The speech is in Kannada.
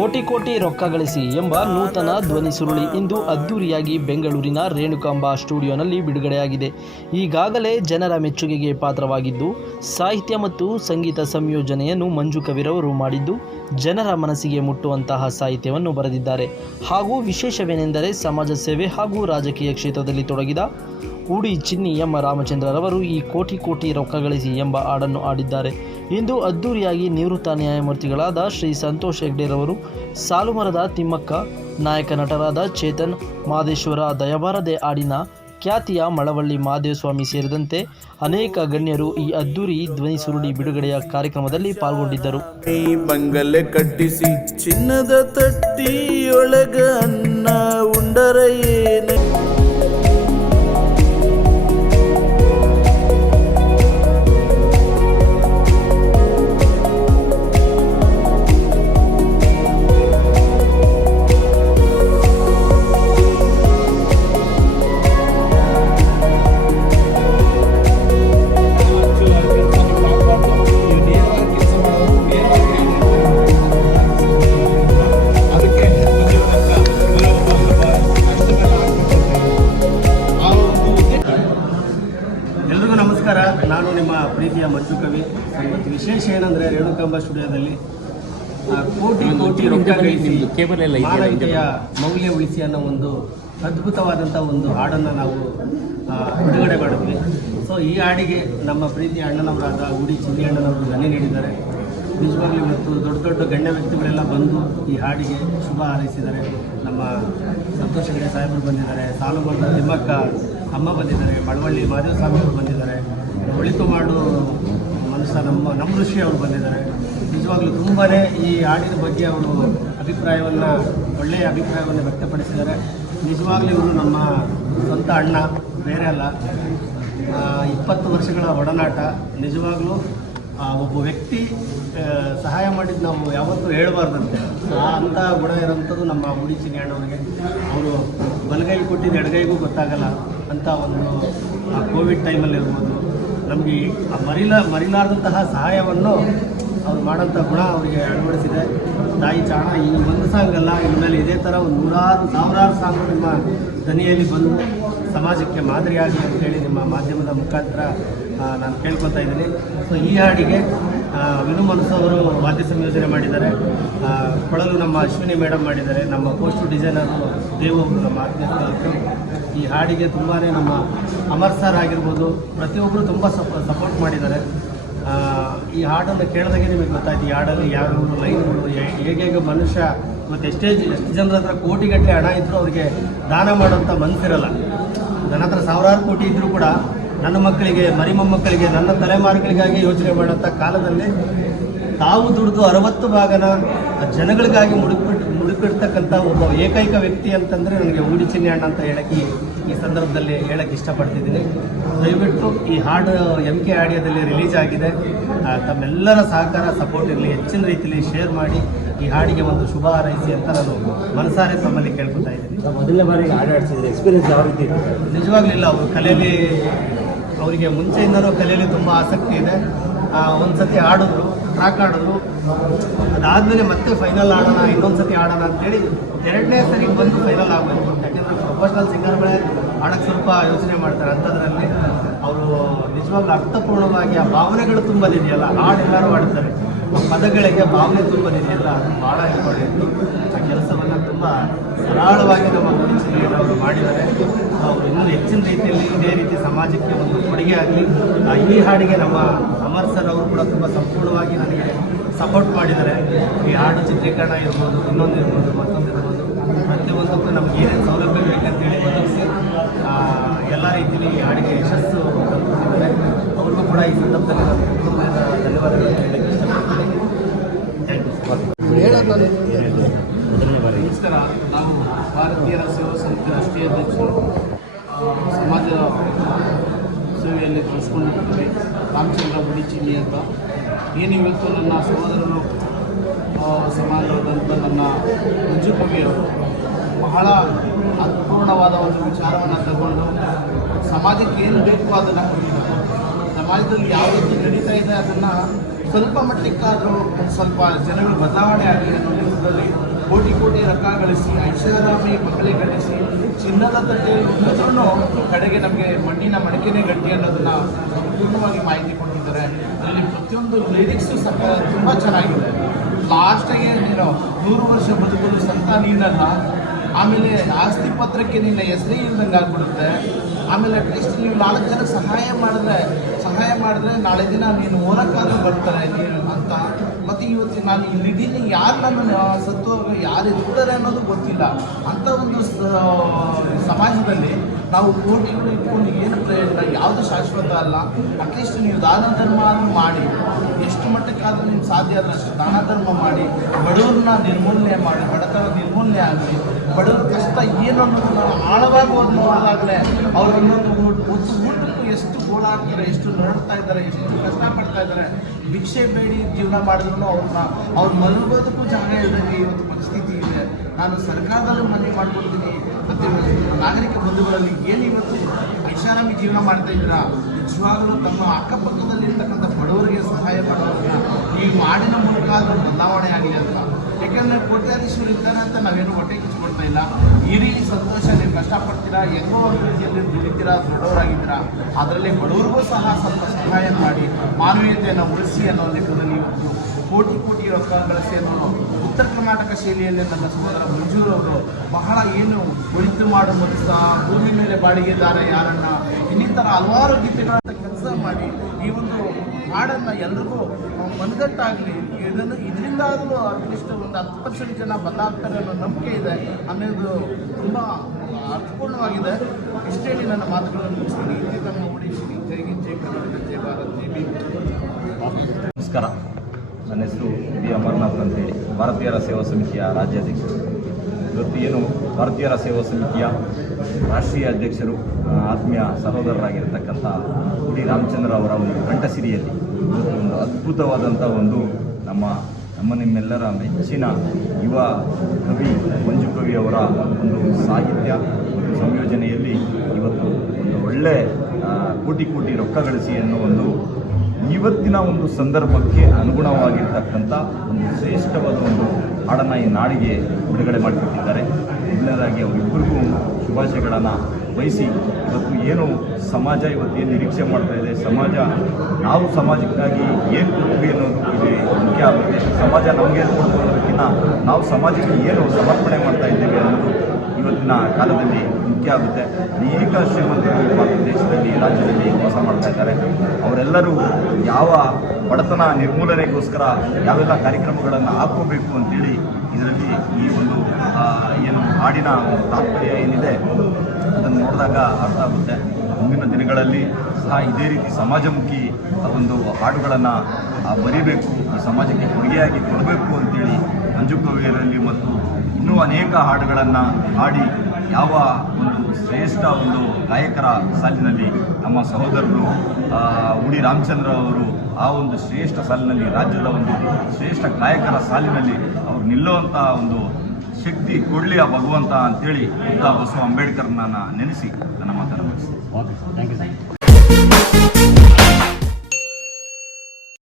ಕೋಟಿ ಕೋಟಿ ರೊಕ್ಕ ಗಳಿಸಿ ಎಂಬ ನೂತನ ಧ್ವನಿ ಸುರುಳಿ ಇಂದು ಅದ್ದೂರಿಯಾಗಿ ಬೆಂಗಳೂರಿನ ರೇಣುಕಾಂಬ ಸ್ಟುಡಿಯೋನಲ್ಲಿ ಬಿಡುಗಡೆಯಾಗಿದೆ. ಈಗಾಗಲೇ ಜನರ ಮೆಚ್ಚುಗೆಗೆ ಪಾತ್ರವಾಗಿದ್ದು, ಸಾಹಿತ್ಯ ಮತ್ತು ಸಂಗೀತ ಸಂಯೋಜನೆಯನ್ನು ಮಂಜು ಕವಿರವರು ಮಾಡಿದ್ದು, ಜನರ ಮನಸ್ಸಿಗೆ ಮುಟ್ಟುವಂತಹ ಸಾಹಿತ್ಯವನ್ನು ಬರೆದಿದ್ದಾರೆ. ಹಾಗೂ ವಿಶೇಷವೇನೆಂದರೆ ಸಮಾಜ ಸೇವೆ ಹಾಗೂ ರಾಜಕೀಯ ಕ್ಷೇತ್ರದಲ್ಲಿ ತೊಡಗಿದ ಉಡಿ ಚಿನ್ನಿ ಎಂ ರಾಮಚಂದ್ರರವರು ಈ ಕೋಟಿ ಕೋಟಿ ರೊಕ್ಕ ಗಳಿಸಿ ಎಂಬ ಹಾಡನ್ನು ಆಡಿದ್ದಾರೆ ಇಂದು ಅದ್ದೂರಿಯಾಗಿ ನಿವೃತ್ತ ನ್ಯಾಯಮೂರ್ತಿಗಳಾದ ಶ್ರೀ ಸಂತೋಷ್ ಹೆಗ್ಡೆರವರು, ಸಾಲುಮರದ ತಿಮ್ಮಕ್ಕ, ನಾಯಕ ನಟರಾದ ಚೇತನ್, ಮಾದೇಶ್ವರ ದಯಬಾರದೆ ಹಾಡಿನ ಖ್ಯಾತಿಯ ಮಳವಳ್ಳಿ ಮಹಾದೇವಸ್ವಾಮಿ ಸೇರಿದಂತೆ ಅನೇಕ ಗಣ್ಯರು ಈ ಅದ್ದೂರಿ ಧ್ವನಿ ಸುರುಳಿ ಬಿಡುಗಡೆಯ ಕಾರ್ಯಕ್ರಮದಲ್ಲಿ ಪಾಲ್ಗೊಂಡಿದ್ದರು. ಬಂಗಲೆ ಕಟ್ಟಿಸಿ, ಚಿನ್ನದ ತಟ್ಟಿಯೊಳಗ ಅನ್ನ ಉಂಡರ ಕೋಟಿ ಕೋಟಿ ರೊಕ್ಕ ಗಳಿಸಿ ಮಾನವೀಯತೆಯ ಮೌಲ್ಯ ಉಳಿಸಿ ಅನ್ನೋ ಒಂದು ಅದ್ಭುತವಾದಂಥ ಒಂದು ಹಾಡನ್ನು ನಾವು ಬಿಡುಗಡೆ ಮಾಡಿದ್ವಿ. ಸೊ ಈ ಹಾಡಿಗೆ ನಮ್ಮ ಪ್ರೀತಿ ಅಣ್ಣನವರಾದ ಉಡಿ ಚಿನ್ನಿ ಅಣ್ಣನವರು ಧ್ವನಿ ನೀಡಿದ್ದಾರೆ. ನಿಜವಾಗ್ಲೂ ಇವತ್ತು ದೊಡ್ಡ ದೊಡ್ಡ ಗಣ್ಯ ವ್ಯಕ್ತಿಗಳೆಲ್ಲ ಬಂದು ಈ ಹಾಡಿಗೆ ಶುಭ ಹಾರೈಸಿದ್ದಾರೆ. ನಮ್ಮ ಸಂತೋಷ ಗಡೆ ಸಾಹೇಬರು ಬಂದಿದ್ದಾರೆ ಸಾಲುಮರದ ತಿಮ್ಮಕ್ಕ ಅಮ್ಮ ಬಂದಿದ್ದಾರೆ ಮಳವಳ್ಳಿ ಮಾದೇವಸ್ವಾಮಿ ಅವರು ಬಂದಿದ್ದಾರೆ. ಒಳಿತು ಮಾಡು ಮನುಷ್ಯ ನಮ್ಮ ನಮ್ಮ ಋಷಿ ಅವರು ಬಂದಿದ್ದಾರೆ. ನಿಜವಾಗ್ಲೂ ತುಂಬಾ ಈ ಹಾಡಿನ ಬಗ್ಗೆ ಅವರು ಅಭಿಪ್ರಾಯವನ್ನು, ಒಳ್ಳೆಯ ಅಭಿಪ್ರಾಯವನ್ನು ವ್ಯಕ್ತಪಡಿಸಿದ್ದಾರೆ. ನಿಜವಾಗ್ಲೂ ಇವರು ನಮ್ಮ ಸ್ವಂತ ಅಣ್ಣ, ಬೇರೆ ಅಲ್ಲ. ಇಪ್ಪತ್ತು ವರ್ಷಗಳ ಒಡನಾಟ. ನಿಜವಾಗ್ಲೂ ಒಬ್ಬ ವ್ಯಕ್ತಿ ಸಹಾಯ ಮಾಡಿದ್ದು ನಾವು ಯಾವತ್ತೂ ಹೇಳಬಾರ್ದಂತೆ. ಆ ಅಂಥ ಗುಣ ಇರೋಂಥದ್ದು ನಮ್ಮ ಉಡಿ ಚಿನ್ನಣ್ಣವರಿಗೆ ಅವರು ಬಲಗೈ ಕೊಟ್ಟಿದ್ದು ಎಡಗೈಗೂ ಗೊತ್ತಾಗಲ್ಲ ಅಂತ ಒಂದು ಕೋವಿಡ್ ಟೈಮಲ್ಲಿ ಇರ್ಬೋದು. ನಮಗೆ ಆ ಮರಿಲ, ಮರಿಲಾರ್ದಂತಹ ಸಹಾಯವನ್ನು ಅವ್ರು ಮಾಡೋಂಥ ಗುಣ ಅವರಿಗೆ ಅಳವಡಿಸಿದೆ. ತಾಯಿ ಚಾಣ ಈ ಒಂದು ಸಾಂಗ್ ಅಲ್ಲ ಇನ್ಮೇಲೆ ಇದೇ ಥರ ಒಂದು ನೂರಾರು, ಸಾವಿರಾರು ಸಾಂಗ್ ನಿಮ್ಮ ದನಿಯಲ್ಲಿ ಬಂದು ಸಮಾಜಕ್ಕೆ ಮಾದರಿಯಾಗಿ ಅಂತೇಳಿ ನಿಮ್ಮ ಮಾಧ್ಯಮದ ಮುಖಾಂತರ ನಾನು ಕೇಳ್ಕೊತಾ ಇದ್ದೀನಿ. ಸೊ ಈ ಹಾಡಿಗೆ ವಿನು ಮನಸ್ಸು ಅವರು ವಾದ್ಯ ಸಂಯೋಜನೆ ಮಾಡಿದ್ದಾರೆ ಕೊಳಲು ನಮ್ಮ ಅಶ್ವಿನಿ ಮೇಡಮ್ ಮಾಡಿದ್ದಾರೆ. ನಮ್ಮ ಪೋಸ್ಟರ್ ಡಿಸೈನರು ದೇವು ಅವರು ನಮ್ಮ ಆತ್ಮೀಯ ಈ ಹಾಡಿಗೆ ತುಂಬಾ ನಮ್ಮ ಅಮರ್ ಸರ್ ಆಗಿರ್ಬೋದು ಪ್ರತಿಯೊಬ್ಬರು ತುಂಬ ಸಪೋರ್ಟ್ ಮಾಡಿದ್ದಾರೆ. ಈ ಹಾಡನ್ನು ಕೇಳಿದಾಗೆ ನಿಮಗೆ ಗೊತ್ತಾಯ್ತು, ಈ ಹಾಡಲ್ಲಿ ಯಾರು ಲೈನ್ಗಳು ಹೇ- ಹೇಗೆ ಹೇಗೆ ಮನುಷ್ಯ, ಮತ್ತು ಎಷ್ಟೇ ಎಷ್ಟು ಜನರ ಹತ್ರ ಕೋಟಿಗಟ್ಟಲೆ ಹಣ ಇದ್ದರೂ ಅವರಿಗೆ ದಾನ ಮಾಡೋಂಥ ಮನಸ್ಸಿರಲ್ಲ ನನ್ನ ಹತ್ರ ಸಾವಿರಾರು ಕೋಟಿ ಇದ್ದರೂ ಕೂಡ ನನ್ನ ಮಕ್ಕಳಿಗೆ ಮರಿ ಮೊಮ್ಮಕ್ಕಳಿಗೆ ನನ್ನ ತಲೆಮಾರುಗಳಿಗಾಗಿ ಯೋಚನೆ ಮಾಡೋಂಥ ಕಾಲದಲ್ಲಿ ತಾವು ದುಡಿದು ಅರವತ್ತು ಭಾಗನ ಜನಗಳಿಗಾಗಿ ಮುಡುಕ್ಬಿಟ್ಟು ಮುಡುಕಿಡ್ತಕ್ಕಂಥ ಒಬ್ಬ ಏಕೈಕ ವ್ಯಕ್ತಿ ಅಂತಂದರೆ ನನಗೆ ಊಡಿ ಅಣ್ಣ ಅಂತ ಹೇಳಕ್ಕೆ ಈ- ಸಂದರ್ಭದಲ್ಲಿ ಹೇಳಕ್ಕೆ ಇಷ್ಟಪಡ್ತಿದ್ದೀನಿ. ದಯವಿಟ್ಟು ಈ ಹಾಡು ಎಂ ಕೆ ಆಡಿಯೋದಲ್ಲಿ ರಿಲೀಸ್ ಆಗಿದೆ. ತಮ್ಮೆಲ್ಲರ ಸಹಕಾರ ಸಪೋರ್ಟ್ ಇರಲಿ. ಹೆಚ್ಚಿನ ರೀತಿಯಲ್ಲಿ ಶೇರ್ ಮಾಡಿ ಈ ಹಾಡಿಗೆ ಒಂದು ಶುಭ ಹಾರೈಸಿ ಅಂತ ನಾನು ಮನಸಾರೆ ತಮ್ಮಲ್ಲಿ ಕೇಳ್ಕೊತಾ ಇದ್ದೀನಿ. ಮೊದಲನೇ ಬಾರಿ ಹಾಡು ಆಡ್ಸಿದ್ರೆ ಎಕ್ಸ್ಪೀರಿಯನ್ಸ್ ಯಾವ ರೀತಿ? ನಿಜವಾಗ್ಲಿಲ್ಲ ಅವರು ಕಲೆಯಲ್ಲಿ ಅವರಿಗೆ ಮುಂಚೆಯಿಂದನೂ ಕಲೆಯಲ್ಲಿ ತುಂಬ ಆಸಕ್ತಿ ಇದೆ. ಒಂದು ಸತಿ ಆಡಿದ್ರು ಟ್ರ್ಯಾಕ್ ಆಡಿದ್ರು. ಅದಾದ್ಮೇಲೆ ಮತ್ತೆ ಫೈನಲ್ ಆಡೋಣ ಇನ್ನೊಂದು ಸತಿ ಆಡೋಣ ಅಂತೇಳಿ ಎರಡನೇ ಸರಿ ಬಂದು ಫೈನಲ್ ಆಗಬೇಕು. ಯಾಕೆಂದರೆ ಪ್ರೊಫೆಷ್ನಲ್ ಸಿಂಗರ್ಗಳೇ ಆಡಕ್ಕೆ ಸ್ವಲ್ಪ ಯೋಚನೆ ಮಾಡ್ತಾರೆ. ಅಂಥದ್ರಲ್ಲಿ ಅವರು ನಿಜವಾಗ್ಲೂ ಅರ್ಥಪೂರ್ಣವಾಗಿ ಆ ಭಾವನೆಗಳು ತುಂಬದಿದೆಯಲ್ಲ ಹಾಡು ಎಲ್ಲರೂ ಆಡ್ತಾರೆ ಪದಗಳಿಗೆ ಭಾವನೆ ತುಂಬದಿದೆಯಲ್ಲ ಅದು ಭಾಳ ಇಂಪಾರ್ಟೆಂಟು ಆ ಕೆಲಸವನ್ನು ತುಂಬ ಸರಳವಾಗಿ ನಮ್ಮ ಗುರುತಿಸಿದ್ದಾರೆ ಅವರು ಮಾಡಿದ್ದಾರೆ. ಅವರು ಇನ್ನೂ ಹೆಚ್ಚಿನ ರೀತಿಯಲ್ಲಿ ಇದೇ ರೀತಿ ಸಮಾಜಕ್ಕೆ ಒಂದು ಕೊಡುಗೆ ಆಗಲಿ. ಈ ಹಾಡಿಗೆ ನಮ್ಮ ಅಮರ್ ಸರ್ ಅವರು ಕೂಡ ತುಂಬ ಸಂಪೂರ್ಣವಾಗಿ ನನಗೆ ಸಪೋರ್ಟ್ ಮಾಡಿದ್ದಾರೆ. ಈ ಹಾಡು ಚಿತ್ರೀಕರಣ ಇರ್ಬೋದು, ಇನ್ನೊಂದು ಇರ್ಬೋದು, ಮತ್ತೊಂದು ಇರ್ಬೋದು. ಪ್ರತಿಯೊಂದಕ್ಕೂ ನಮ್ಗೆ ಏನೇನು ಸೌಲಭ್ಯ ಬೇಕಂತೇಳಿ ಒದಗಿಸಿ ಎಲ್ಲ ರೀತಿಯಲ್ಲಿ ಈ ಹಾಡಿಗೆ ಯಶಸ್ಸು ಕಲ್ಪಿಸಿದ್ದಾರೆ ಅವ್ರಿಗೂ ಕೂಡ ಈ ಸಂದರ್ಭದಲ್ಲಿ ನಾನು ಧನ್ಯವಾದಗಳು ಧನ್ಯವಾದಗಳನ್ನು ಹೇಳಕ್ಕೆ ಇಷ್ಟಪಡ್ತೀನಿ. ಥ್ಯಾಂಕ್ ಯು ಸರ್ ಮೊದಲನೇ ಬಾರಿ. ನಮಸ್ಕಾರ. ನಾವು ಭಾರತೀಯರ ಸೇವಾ ಸಮಿತಿ ರಾಷ್ಟ್ರೀಯ ಅಧ್ಯಕ್ಷರು ಸಮಾಜ ಸೇವೆಯಲ್ಲಿ ಕಲಿಸ್ಕೊಂಡಿದ್ದೇವೆ ರಾಮಚಂದ್ರ ಬುಡಿಚಿನ್ನಿ ಅಂತ. ಏನು ಇವತ್ತು ನನ್ನ ಸಹೋದರರು ಸಮಾಜವಾದಂಥ ನನ್ನ ಮಂಜು ಕವಿಯವರು ಬಹಳ ಅರ್ಥಪೂರ್ಣವಾದ ಒಂದು ವಿಚಾರವನ್ನು ತಗೊಂಡು ಸಮಾಜಕ್ಕೆ ಏನು ಬೇಕು ಅದನ್ನು ಕೊಟ್ಟಿದ್ದಾರೆ. ಸಮಾಜದಲ್ಲಿ ಯಾವ ರೀತಿ ನಡೀತಾ ಇದೆ ಅದನ್ನು ಸ್ವಲ್ಪ ಮಟ್ಟಕ್ಕಾದರೂ ಸ್ವಲ್ಪ ಜನಗಳು ಬದಲಾವಣೆ ಆಗಲಿ ಅನ್ನೋ ನಿಟ್ಟಿನಲ್ಲಿ ಕೋಟಿ ಕೋಟಿ ರೊಕ್ಕ ಗಳಿಸಿ, ಐಷಾರಾಮಿ ಮಕ್ಕಳಿಗೆ ಗಳಿಸಿ, ಚಿನ್ನದ ತಟ್ಟೆ ಇನ್ನೂ ಕಡೆಗೆ ನಮಗೆ ಮಣ್ಣಿನ ಮಡಿಕೆನೇ ಗಟ್ಟಿ ಅನ್ನೋದನ್ನ ಸಂಪೂರ್ಣವಾಗಿ ಮಾಹಿತಿ ಕೊಟ್ಟಿದ್ದಾರೆ. ಅಲ್ಲಿ ಪ್ರತಿಯೊಂದು ಲಿರಿಕ್ಸು ಸಹ ತುಂಬ ಚೆನ್ನಾಗಿದೆ. ಲಾಸ್ಟಿಗೆ ನೀನು ನೂರು ವರ್ಷ ಬದುಕಲು ಸಂತ ನೀನಲ್ಲ ಆಮೇಲೆ ಆಸ್ತಿ ಪತ್ರಕ್ಕೆ ನಿನ್ನ ಹೆಸರೇ ಇಲ್ದಂಗೆ ಆಗ್ಬಿಡುತ್ತೆ. ಆಮೇಲೆ ಅಟ್ಲೀಸ್ಟ್ ನೀವು ನಾಲ್ಕು ಜನಕ್ಕೆ ಸಹಾಯ ಮಾಡಿದ್ರೆ ಸಹಾಯ ಮಾಡಿದ್ರೆ ನಾಳೆ ದಿನ ನೀನು ಓದಕ್ಕಾದ್ರೂ ಬರ್ತಾರೆ ನೀನು ಅಂತ. ಮತ್ತು ಇವತ್ತು ನಾನು ಇಲ್ಲಿದ್ದೀನಿ, ಯಾರು ನನ್ನ ಸತ್ತು ಯಾರು ಇರ್ತಾರೆ ಅನ್ನೋದು ಗೊತ್ತಿಲ್ಲ. ಅಂಥ ಒಂದು ಸಮಾಜದಲ್ಲಿ ನಾವು ಕೋಟಿಗಳು ಇಟ್ಕೊಂಡು ಏನು ಪ್ರಯೋಜನ ಯಾವುದು ಶಾಶ್ವತ ಅಲ್ಲ. ಅಟ್ಲೀಸ್ಟ್ ನೀವು ದಾನ ಧರ್ಮ ಮಾಡಿ. ಎಷ್ಟು ಮಟ್ಟಕ್ಕಾದರೂ ನಿಮ್ಗೆ ಸಾಧ್ಯ ಆದಷ್ಟು ದಾನ ಧರ್ಮ ಮಾಡಿ. ಬಡವ್ರನ್ನ ನಿರ್ಮೂಲನೆ ಮಾಡಿ, ಬಡತನ ನಿರ್ಮೂಲನೆ ಆಗಲಿ. ಬಡವ್ರ ಕಷ್ಟ ಏನು ಅನ್ನೋದನ್ನ ಆಳವಾಗಿ ಓದಿ ನೋಡಿದಾಗಲೇ ಅವ್ರು ಇನ್ನೊಂದು ಒಂದು ಊಟಕ್ಕೂ ಎಷ್ಟು ಓಡಾಡ್ತಾರೆ, ಎಷ್ಟು ನರಡ್ತಾ ಇದ್ದಾರೆ, ಎಷ್ಟು ಕಷ್ಟಪಡ್ತಾ ಇದ್ದಾರೆ, ಭಿಕ್ಷೆ ಬೇಡಿ ಜೀವನ ಮಾಡಿದ್ರು ಅವ್ರನ್ನ. ಅವ್ರು ಮಲಗೋದಕ್ಕೂ ಜಾಗ ಇಲ್ಲದಂಗೆ ಇವತ್ತು ಪರಿಸ್ಥಿತಿ ಇದೆ. ನಾನು ಸರ್ಕಾರದಲ್ಲೂ ಮನವಿ ಮಾಡ್ಕೊಡ್ತೀನಿ. ಮತ್ತೆ ನಾಗರಿಕ ಬಂಧುಗಳಲ್ಲಿ ಏನು ಇವತ್ತು ಐಷಾರಾಮಿ ಜೀವನ ಮಾಡ್ತಾ ಇದ್ದೀರಾ? ನಿಜವಾಗ್ಲೂ ತಮ್ಮ ಅಕ್ಕಪಕ್ಕದಲ್ಲಿ ಇರ್ತಕ್ಕಂಥ ಬಡವರಿಗೆ ಸಹಾಯ ಮಾಡೋದನ್ನ ಈ ಮಾಡಿನ ಮೂಲಕ ಬದಲಾವಣೆ ಆಗಲಿ ಅಂತ. ಯಾಕಂದರೆ ಕೋಟ್ಯಾಧೀಶರು ಇದ್ದಾರೆ ಅಂತ ನಾವೇನು ಹೊಟ್ಟೆ ಕಿಚ್ಕೊಡ್ತಾ ಇಲ್ಲ. ಈ ರೀತಿ ಸಂತೋಷ, ನೀವು ಕಷ್ಟಪಡ್ತೀರಾ, ಹೆಂಗೋ ಒಂದು ರೀತಿಯಲ್ಲಿ ದುಡಿತೀರಾ, ದೊಡ್ಡವರಾಗಿದ್ದೀರಾ, ಅದರಲ್ಲಿ ಬಡವರಿಗೂ ಸಹ ಸ್ವಲ್ಪ ಸಹಾಯ ಮಾಡಿ, ಮಾನವೀಯತೆಯನ್ನು ಉಳಿಸಿ ಅನ್ನೋ ಲೆಕ್ಕದಲ್ಲಿ ಇವತ್ತು ಕೋಟಿ ಕೋಟಿ ರೊಕ್ಕ ಗಳಿಸಿ ಅನ್ನೋ ಉತ್ತರ ಕರ್ನಾಟಕ ಶೈಲಿಯಲ್ಲಿ ನನ್ನ ಸಹೋದರ ಮಂಜೂರು ಅವರು ಬಹಳ ಏನು ಒಳಿತು ಮಾಡು ಸಹ ಭೂಮಿ ಮೇಲೆ ಬಾಡಿಗೆದಾರ ಯಾರನ್ನ, ಇನ್ನಿತರ ಹಲವಾರು ಗೀತೆಗಳನ್ನ ಕೆಲಸ ಮಾಡಿ, ಈ ಒಂದು ಹಾಡನ್ನು ಎಲ್ರಿಗೂ ಮನದಟ್ಟಾಗಲಿ, ಇದನ್ನು ಆದರೂ ಅಟ್ಲೀಸ್ಟ್ ಒಂದು ಹತ್ತು ಪರ್ಸೆಂಟ್ ಜನ ಬದಲಾಗ್ತಾರೆ ಅನ್ನೋ ನಂಬಿಕೆ ಇದೆ. ಅನ್ನೋದು ತುಂಬ ಅರ್ಥಪೂರ್ಣವಾಗಿದೆ. ಇಷ್ಟೇ ನನ್ನ ಮಾತುಗಳನ್ನು ಮುಗಿಸ್ತೀನಿ. ಇಲ್ಲಿ ತಮ್ಮ ಓಡಿಸಿ ಜೈ ಜೈ ಕರ್ನಾಟಕ, ಜೈ ಭಾರತ್, ಜೈ ಬಿ ನಮಸ್ಕಾರ. ನನ್ನ ಹೆಸರು ಬಿ. ಅಮರನಾಥ್ ಅಂತೇಳಿ. ಭಾರತೀಯರ ಸೇವಾ ಸಮಿತಿಯ ರಾಜ್ಯಾಧ್ಯಕ್ಷರು. ಇವತ್ತು ಏನು ಭಾರತೀಯರ ಸೇವಾ ಸಮಿತಿಯ ರಾಷ್ಟ್ರೀಯ ಅಧ್ಯಕ್ಷರು ಆತ್ಮೀಯ ಸಹೋದರರಾಗಿರ್ತಕ್ಕಂಥ ಡಿ. ರಾಮಚಂದ್ರ ಅವರ ಒಂದು ಕಂಠಸಿರಿಯಲ್ಲಿ. ಒಂದು ಅದ್ಭುತವಾದಂಥ ಒಂದು ನಮ್ಮ ನಮ್ಮ ನಿಮ್ಮೆಲ್ಲರ ಮೆಚ್ಚಿನ ಯುವ ಕವಿ, ಮಂಜು ಕವಿ ಅವರ ಒಂದು ಸಾಹಿತ್ಯ ಸಂಯೋಜನೆಯಲ್ಲಿ ಇವತ್ತು ಒಂದು ಒಳ್ಳೆ ಕೋಟಿ ಕೋಟಿ ರೊಕ್ಕ ಗಳಿಸಿ ಅನ್ನೋ ಒಂದು ಇವತ್ತಿನ ಒಂದು ಸಂದರ್ಭಕ್ಕೆ ಅನುಗುಣವಾಗಿರ್ತಕ್ಕಂಥ ಒಂದು ಶ್ರೇಷ್ಠವಾದ ಒಂದು ಹಾಡನ್ನು ಈ ನಾಡಿಗೆ ಬಿಡುಗಡೆ ಮಾಡಿಕೊಟ್ಟಿದ್ದಾರೆ. ಮೊದಲನೇದಾಗಿ ಅವರಿಬ್ಬರಿಗೂ ಶುಭಾಶಯಗಳನ್ನು ಬಯಸಿ ಇವತ್ತು ಏನು ಸಮಾಜ ಇವತ್ತು ಏನು ನಿರೀಕ್ಷೆ ಮಾಡ್ತಾ ಇದೆ, ಸಮಾಜ, ನಾವು ಸಮಾಜಕ್ಕಾಗಿ ಏನು ಕೊಡ್ತೀವಿ ಅನ್ನೋದು ಇಲ್ಲಿ ಮುಖ್ಯ ಆಗುತ್ತೆ. ಸಮಾಜ ನಮಗೆ ಕೊಡ್ತು ಅನ್ನೋದಕ್ಕಿಂತ ನಾವು ಸಮಾಜಕ್ಕೆ ಏನು ಸಮರ್ಪಣೆ ಮಾಡ್ತಾ ಇದ್ದೇವೆ ಅನ್ನೋದು ಇವತ್ತಿನ ಕಾಲದಲ್ಲಿ ಮುಖ್ಯ ಆಗುತ್ತೆ. ಅನೇಕ ಶ್ರೀಮಂತರು ಭಾರತ ದೇಶದಲ್ಲಿ, ರಾಜ್ಯದಲ್ಲಿ ವಾಸ ಮಾಡ್ತಾ ಇದ್ದಾರೆ. ಅವರೆಲ್ಲರೂ ಯಾವ ಬಡತನ ನಿರ್ಮೂಲನೆಗೋಸ್ಕರ ಯಾವೆಲ್ಲ ಕಾರ್ಯಕ್ರಮಗಳನ್ನು ಹಾಕೋಬೇಕು ಅಂತೇಳಿ ಇದರಲ್ಲಿ ಈ ಒಂದು ಏನು ಹಾಡಿನ ತಾತ್ಪರ್ಯ ಏನಿದೆ ಅದನ್ನು ನೋಡಿದಾಗ ಅರ್ಥ ಆಗುತ್ತೆ. ಮುಂದಿನ ದಿನಗಳಲ್ಲಿ ಸಹ ಇದೇ ರೀತಿ ಸಮಾಜಮುಖಿ ಒಂದು ಹಾಡುಗಳನ್ನು ಬರೀಬೇಕು ಸಮಾಜಕ್ಕೆ ಕೊಡುಗೆಯಾಗಿ ಕೊಡಬೇಕು ಅಂತೇಳಿ ಮಂಜು ಕವಿಯರಲ್ಲಿ ಮತ್ತು ಇನ್ನೂ ಅನೇಕ ಹಾಡುಗಳನ್ನು ಹಾಡಿ ಯಾವ ಒಂದು ಶ್ರೇಷ್ಠ ಒಂದು ಗಾಯಕರ ಸಾಲಿನಲ್ಲಿ ನಮ್ಮ ಸಹೋದರರು ಉಡಿ ರಾಮಚಂದ್ರ ಅವರು ಆ ಒಂದು ಶ್ರೇಷ್ಠ ಸಾಲಿನಲ್ಲಿ, ರಾಜ್ಯದ ಒಂದು ಶ್ರೇಷ್ಠ ಗಾಯಕರ ಸಾಲಿನಲ್ಲಿ ಅವರು ನಿಲ್ಲುವಂಥ ಒಂದು ಶಕ್ತಿ ಕೊಡಲಿ ಆ ಭಗವಂತ ಅಂತೇಳಿ ಬಸವ ಬಸವ ಅಂಬೇಡ್ಕರ್ನ ನೆನೆಸಿ ನನ್ನ ಮಾತನ್ನು ಮುಗಿಸ್ತೀನಿ.